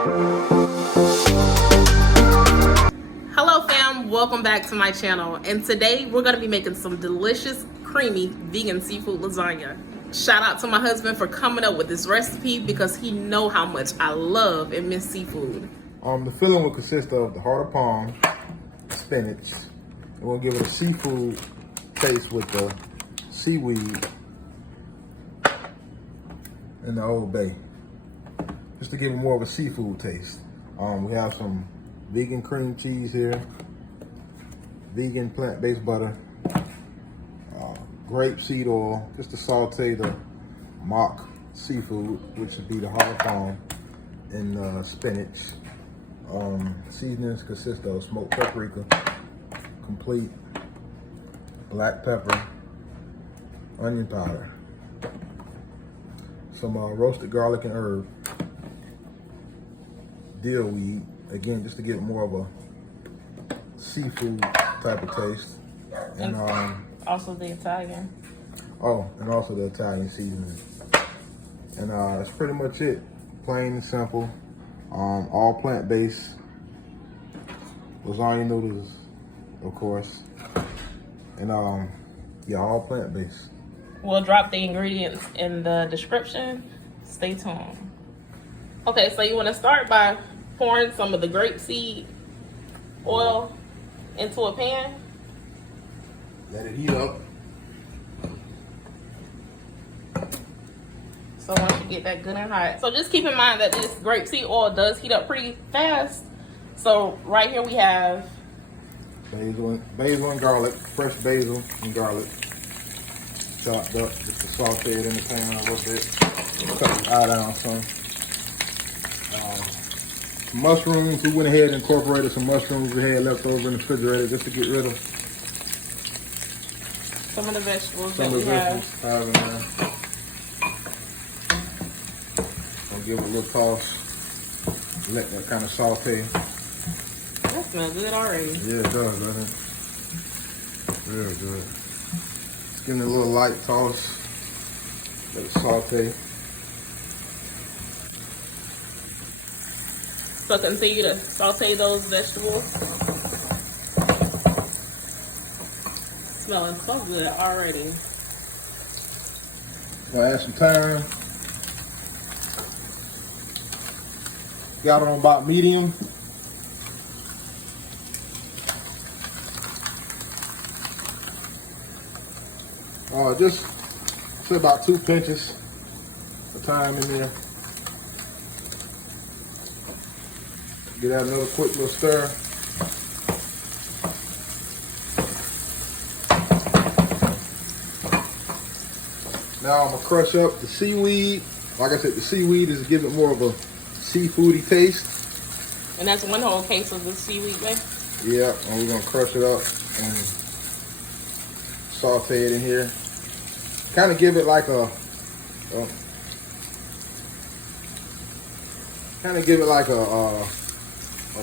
Hello fam, welcome back to my channel, and today we're going to be making some delicious creamy vegan seafood lasagna. Shout out to my husband for coming up with this recipe because he know how much I love and miss seafood. The filling will consist of the heart of palm, spinach, and we'll give it a seafood taste with the seaweed and the Old Bay, just to give it more of a seafood taste. We have some vegan cream cheese here, vegan plant-based butter, grape seed oil, just to saute the mock seafood, which would be the heart of palm, and spinach. Seasonings consist of smoked paprika, complete, black pepper, onion powder, some roasted garlic and herb, dill weed, again just to get more of a seafood type of taste, and Also the Italian. oh, and also the Italian seasoning. And that's pretty much it. Plain and simple. All plant-based. Lasagna noodles, of course. And yeah, all plant-based. We'll drop the ingredients in the description. Stay tuned. Okay, so you want to start by pouring some of the grape seed oil into a pan. Let it heat up. So once you get that good and hot. So just keep in mind that this grapeseed oil does heat up pretty fast. So right here we have basil and garlic, fresh basil and garlic. Chopped up, just to saute it in the pan a little bit. Cut the eye down some. Mushrooms, we went ahead and incorporated some mushrooms we had left over in the refrigerator just to get rid of some of the vegetables some that of we the have. vegetables in there. I'll give it a little toss. Let that kind of saute. That smells good already. Yeah, it does, doesn't it? Real good. Just give it a little light toss. Let it saute. So continue to saute those vegetables. Smelling so good already. Gonna add some thyme. Got it on about medium. Just say about 2 pinches of thyme in there. Get out another quick little stir. Now I'm gonna crush up the seaweed. Like I said, the seaweed is to give it more of a seafoody taste. And that's one whole case of the seaweed, right? Yeah, and we're gonna crush it up and saute it in here. Kind of give it like a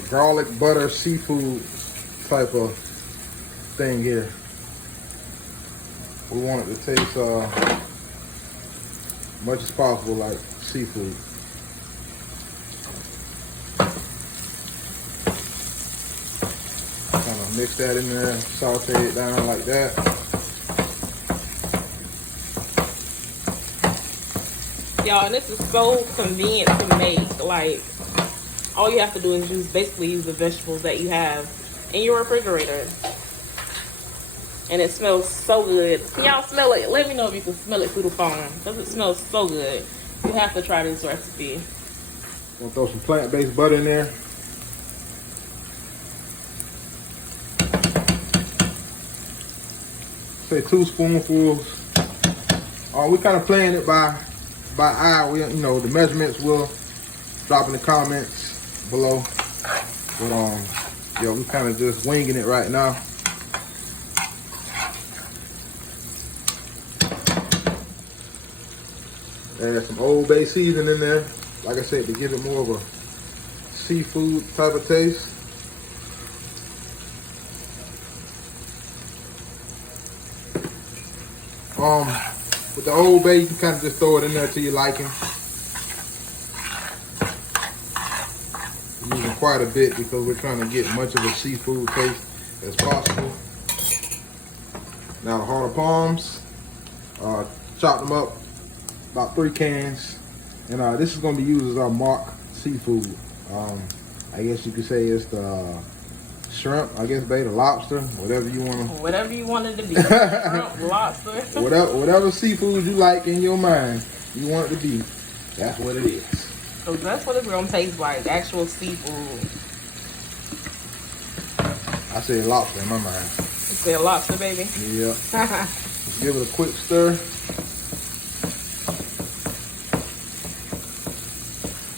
garlic butter seafood type of thing here. We want it to taste much as possible like seafood. Kind of mix that in there, saute it down like that. Y'all, and this is so convenient to make. Like, all you have to do is basically use the vegetables that you have in your refrigerator. And it smells so good. Can y'all smell it? Let me know if you can smell it through the phone, because it smells so good. You have to try this recipe. Gonna throw some plant-based butter in there. Say 2 spoonfuls. We kind of playing it by eye. We, the measurements will drop in the comments below. But yeah, we kind of just winging it right now. Add some Old Bay seasoning in there. Like I said, to give it more of a seafood type of taste. With the Old Bay, you can kind of just throw it in there to your liking. Using quite a bit because we're trying to get much of a seafood taste as possible. Now the heart of palms, chop them up, about 3 cans. And this is gonna be used as our mock seafood. I guess you could say it's the shrimp, I guess, babe, the lobster, whatever you want to. Whatever you want it to be. Shrimp, lobster. whatever seafood you like in your mind, you want it to be. That's what it is. So that's what it's gonna taste like, actual seafood. I said lobster in my mind. You said lobster, baby? Yeah. Let's give it a quick stir.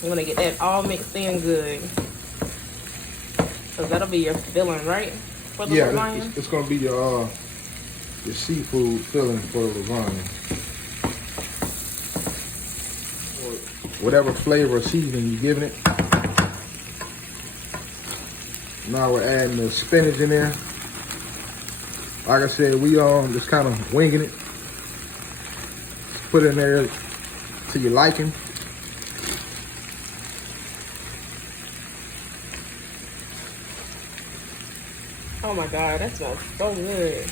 You want to get that all mixed in good. Because that'll be your filling, right? For the lasagna? It's going to be your seafood filling for the lasagna. Whatever flavor or seasoning you're giving it. Now we're adding the spinach in there. Like I said, we just kind of winging it. Just put it in there to your liking. Oh my God, that smells so good.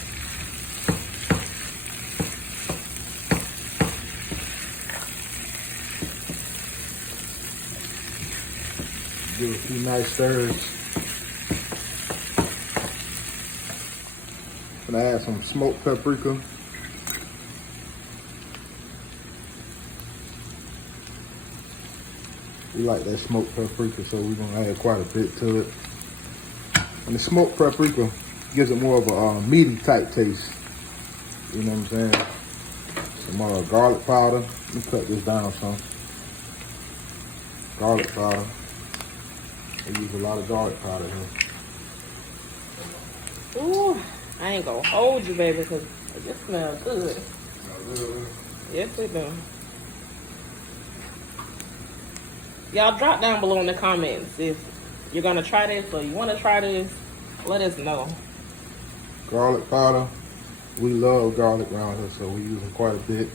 Give it a few nice stirs. Gonna add some smoked paprika. We like that smoked paprika, so we're gonna add quite a bit to it. And the smoked paprika gives it more of a meaty type taste. You know what I'm saying? Some garlic powder. Let me cut this down some. Garlic powder. I use a lot of garlic powder here. Ooh, I ain't gonna hold you, baby, because it smells good. Yes, it do. Y'all drop down below in the comments if you're gonna try this or you want to try this. Let us know. Garlic powder. We love garlic around here, so we're using quite a bit.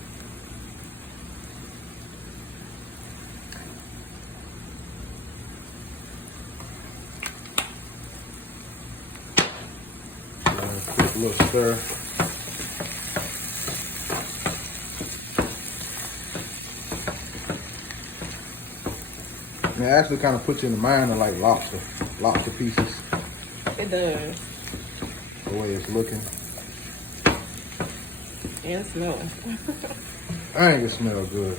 Quick little stir. And it actually kind of puts you in the mind of like lobster pieces. It does. The way it's looking. And smell. I think it smells good.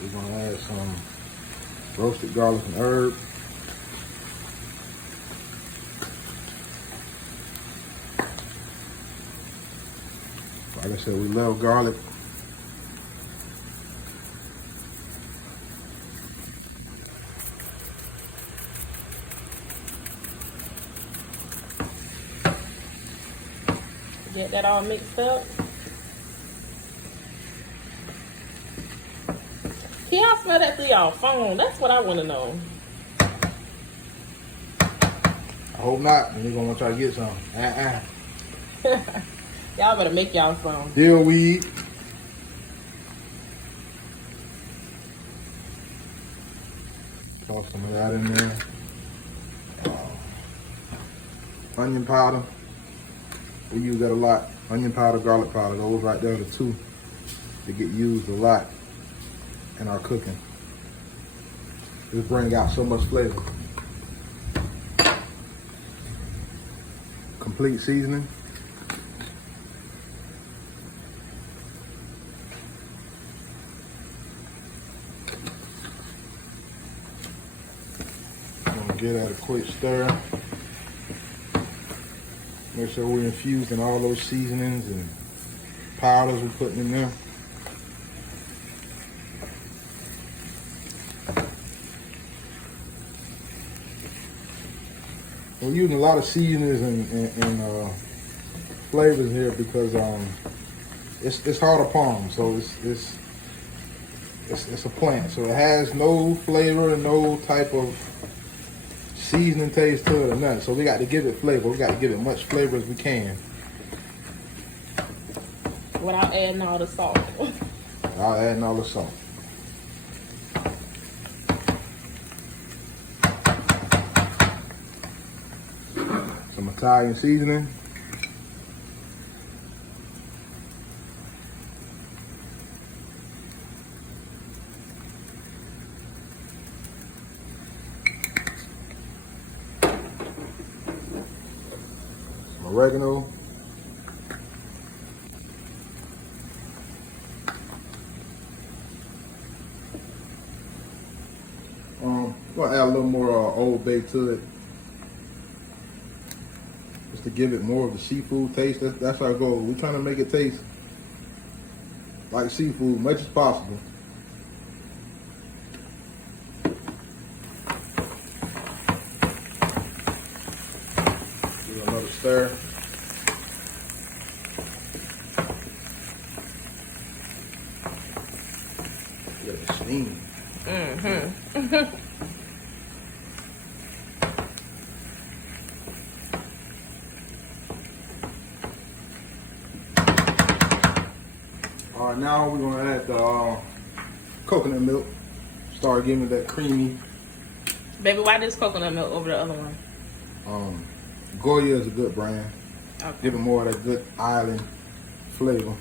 We're gonna add some roasted garlic and herb. Like I said, we love garlic. Get that all mixed up. Can y'all smell that through y'all phone? That's what I want to know. I hope not. We're gonna try to get some. Y'all better make y'all some. Dill weed. Toss some of that in there. Onion powder. We use that a lot. Onion powder, garlic powder. Those right there are the two that get used a lot in our cooking. Just bring out so much flavor. Complete seasoning. I'm gonna get at a quick stir. Make sure we're infusing all those seasonings and powders we're putting in there. We're using a lot of seasonings and flavors here because it's heart of palm, so it's a plant, so it has no flavor and no type of seasoning taste to it or nothing. So we got to give it flavor. We got to give it much flavor as we can. Without adding all the salt. I'll add all the salt. Some Italian seasoning. Some oregano. We'll add a little more Old Bay to it, just to give it more of the seafood taste. That's our goal. We're trying to make it taste like seafood much as possible. Give it another stir. Get it steam. All right, now we're gonna add the coconut milk. Start giving it that creamy. Baby, why this coconut milk over the other one? Goya is a good brand. Okay. Give it more of that good island flavor.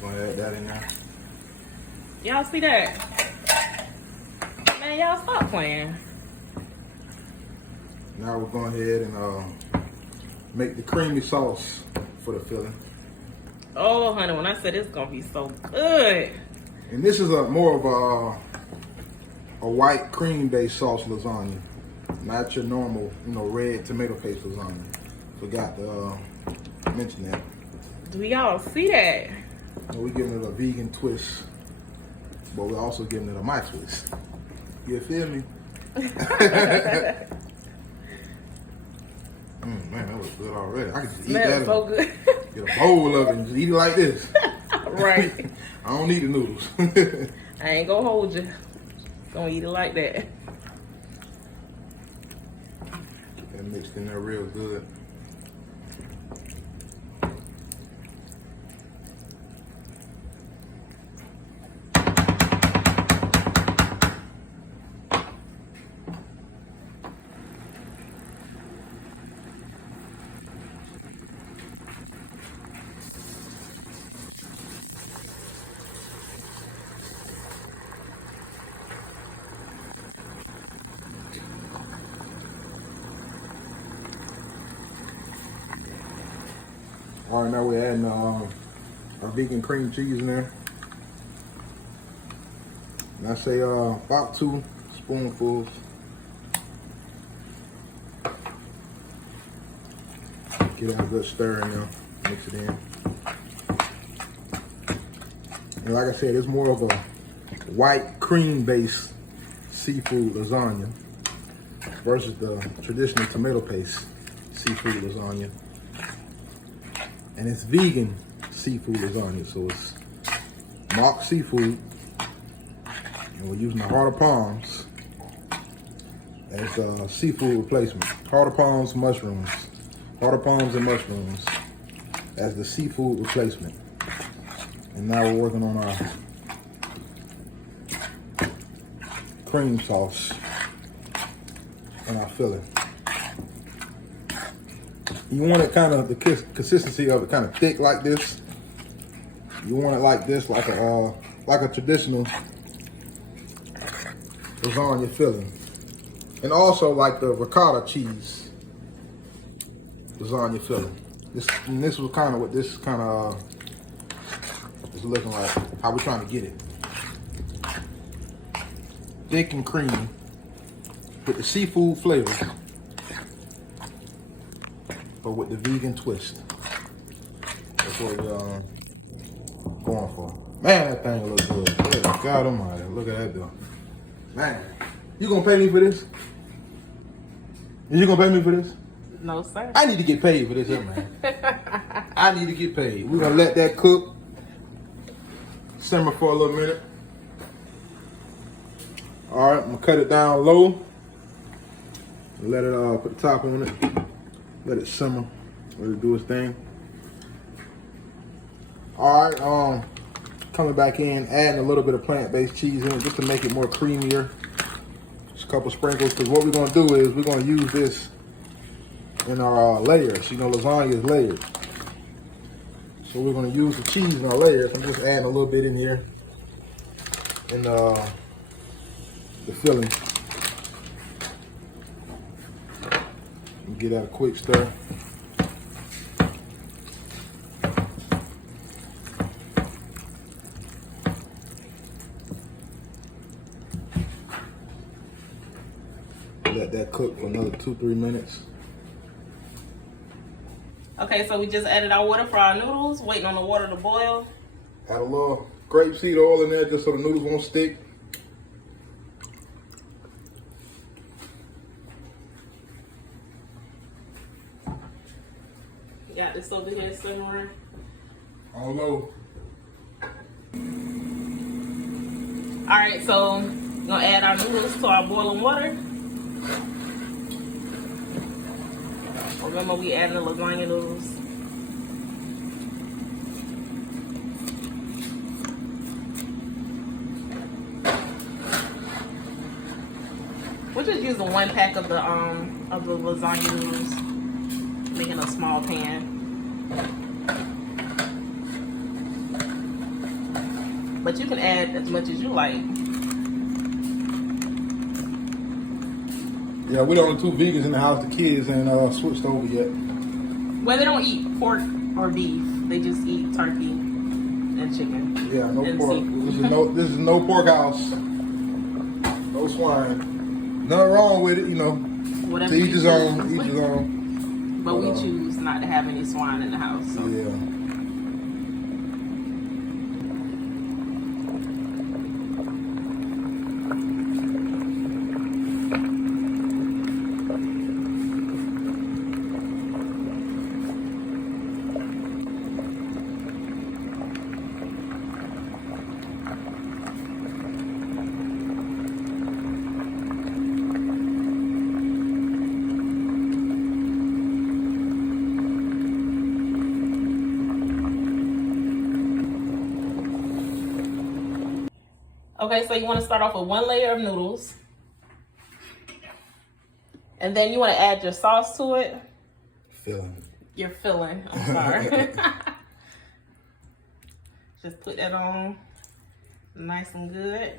Gonna add that in there. Y'all see that? Man, y'all stop playing. Now we're going ahead and make the creamy sauce for the filling. Oh, honey, when I said it's gonna be so good. And this is more of a white cream-based sauce lasagna, not your normal, red tomato paste lasagna. Forgot to mention that. Do y'all see that? We're giving it a vegan twist, but we're also giving it a my twist. You feel me? Man, that was good already. I could just eat that. Smells so good. Get a bowl of it and just eat it like this. Right. I don't need the noodles. I ain't gonna hold you. Gonna eat it like that. Get that mixed in there real good. All right, now we're adding our vegan cream cheese in there. And I say about 2 spoonfuls. Get that good stir in there, mix it in. And like I said, it's more of a white cream-based seafood lasagna versus the traditional tomato paste seafood lasagna. And it's vegan seafood lasagna, so it's mock seafood. And we're using the heart of palms as a seafood replacement. Heart of palms, mushrooms. Heart of palms and mushrooms as the seafood replacement. And now we're working on our cream sauce and our filling. You want it kind of, the consistency of it kind of thick like this. You want it like this, like a traditional lasagna filling. And also like the ricotta cheese lasagna filling. This was kind of what this kind of is looking like, how we're trying to get it. Thick and creamy with the seafood flavor, but with the vegan twist. That's what we're going for. Man, that thing looks good. Good God almighty, look at that though. Man, you gonna pay me for this? Is you gonna pay me for this? No, sir. I need to get paid for this here, man. I need to get paid. We're gonna let that cook, simmer for a little minute. All right, I'm gonna cut it down low. Let it put the top on it. Let it simmer. Let it do its thing. All right, coming back in, adding a little bit of plant-based cheese in it just to make it more creamier. Just a couple sprinkles, because what we're gonna do is we're gonna use this in our layers. You know, lasagna is layered. So we're gonna use the cheese in our layers. I'm just adding a little bit in here in the filling. Get that a quick stir. Let that cook for another 2-3 minutes. Okay, so we just added our water for our noodles, waiting on the water to boil. Add a little grape seed oil in there just so the noodles won't stick. Got this over here simmering. On low. All right, so we're gonna add our noodles to our boiling water. Remember, we added the lasagna noodles. We're just using 1 pack of the lasagna noodles, making a small pan. But you can add as much as you like. Yeah, we're the only 2 vegans in the house. The kids ain't switched over yet. Well, they don't eat pork or beef. They just eat turkey and chicken. Yeah, no and pork. seafood. This is no pork house. No swine. Nothing wrong with it, you know. Whatever To each you his choose. own. Each his own. But we choose not to have any swine in the house. So. Yeah. Okay, so you want to start off with 1 layer of noodles. And then you want to add your sauce to it. Filling. Your filling, I'm sorry. Just put that on nice and good.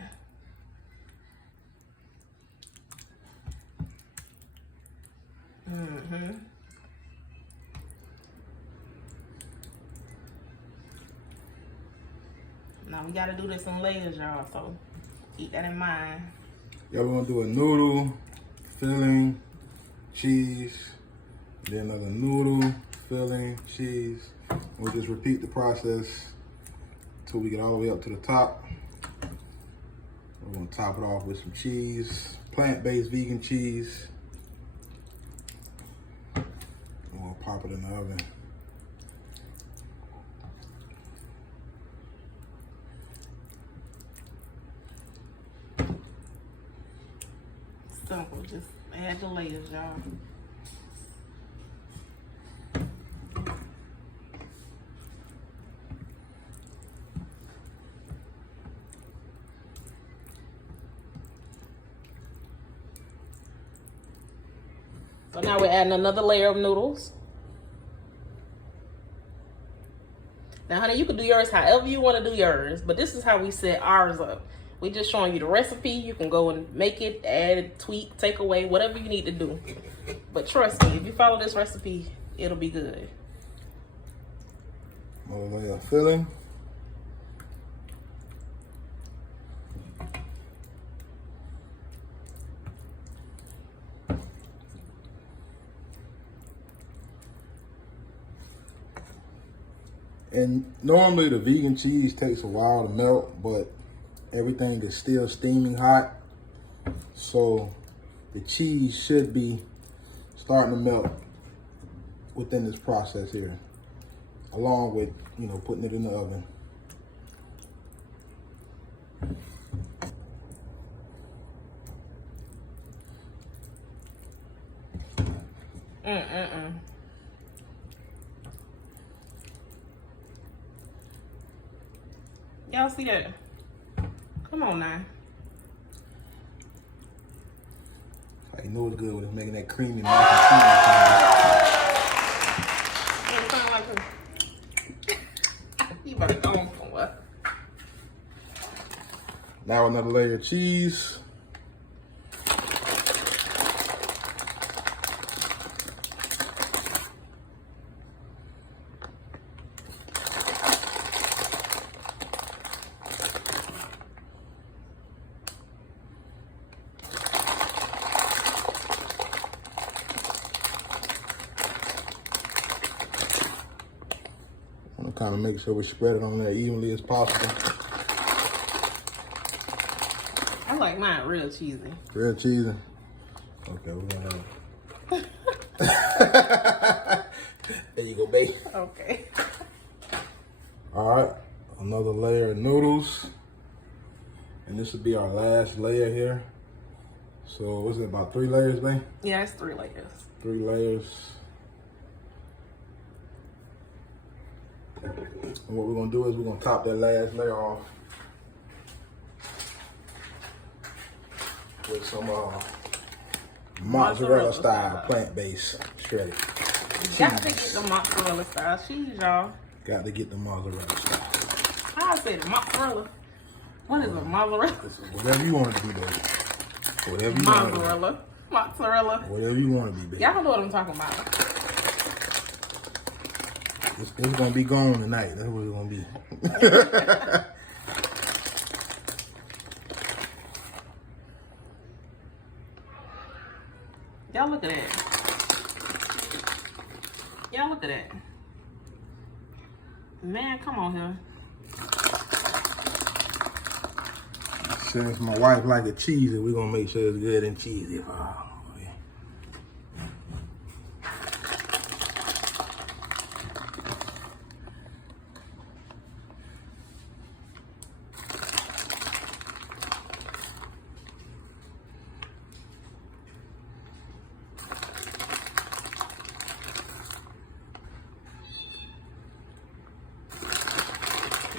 Now we gotta do this in layers, y'all, so keep that in mind. Yeah, we're gonna do a noodle, filling, cheese, then another noodle, filling, cheese. We'll just repeat the process until we get all the way up to the top. We're gonna top it off with some cheese, plant-based vegan cheese. We're gonna pop it in the oven. Simple, just add the layers, y'all. So now we're adding another layer of noodles. Now, honey, you can do yours however you want to do yours, but this is how we set ours up. We just showing you the recipe. You can go and make it, add, tweak, take away, whatever you need to do. But trust me, if you follow this recipe, it'll be good. Another layer of filling. And normally the vegan cheese takes a while to melt, but everything is still steaming hot. So the cheese should be starting to melt within this process here, along with, you know, putting it in the oven. Y'all see that? Come on now. I know it's good when it's making that creamy mac and cheese. You better go on somewhere. Now another layer of cheese. Kind of make sure we spread it on there evenly as possible. I like mine real cheesy. Real cheesy? Okay, we're gonna there you go, babe. Okay. All right, another layer of noodles. And this will be our last layer here. So what's it, about 3 layers, babe? Yeah, it's 3 layers. 3 layers. And what we're gonna do is we're gonna top that last layer off with some mozzarella style plant-based shredded cheese. Got to get the mozzarella style cheese, y'all. Got to get the mozzarella style. How I say the mozzarella? What is a mozzarella? Whatever you want it to be, baby. Whatever you want it to be. Mozzarella. Whatever you want it to be, baby. Y'all know what I'm talking about. It's gonna be gone tonight. That's what it's gonna be. Y'all look at that. Y'all look at that. Man, come on here. Since my wife like it cheesy, we're gonna make sure it's good and cheesy. Oh, yeah.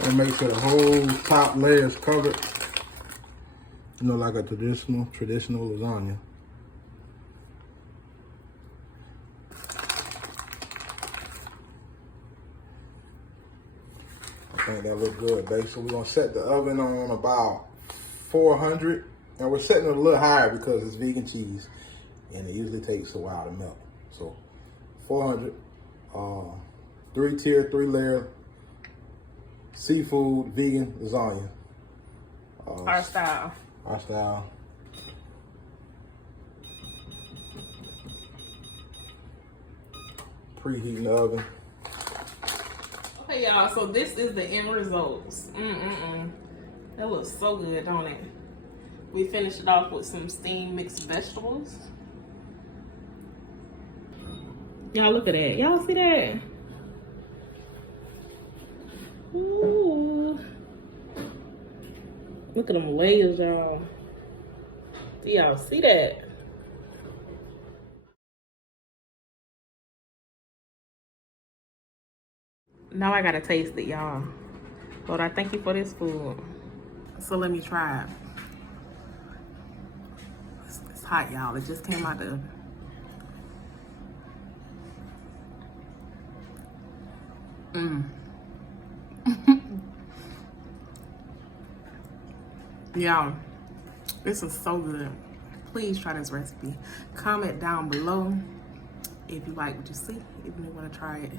And make sure the whole top layer is covered. You know, like a traditional lasagna. I think that look good, babe. So we're gonna set the oven on about 400, and we're setting it a little higher because it's vegan cheese, and it usually takes a while to melt. So 400, 3-tier, 3-layer seafood vegan lasagna. Our style. Our style. Preheating the oven. Okay, y'all, so this is the end results. That looks so good, don't it? We finished it off with some steamed mixed vegetables. Y'all look at that. Y'all see that? Ooh. Look at them layers, y'all. Do y'all see that? Now I gotta taste it, y'all. Lord, I thank you for this food. So let me try it. It's hot, y'all. It just came out the oven. Y'all, this is so good. Please try this recipe. Comment down below if you like what you see, if you want to try it.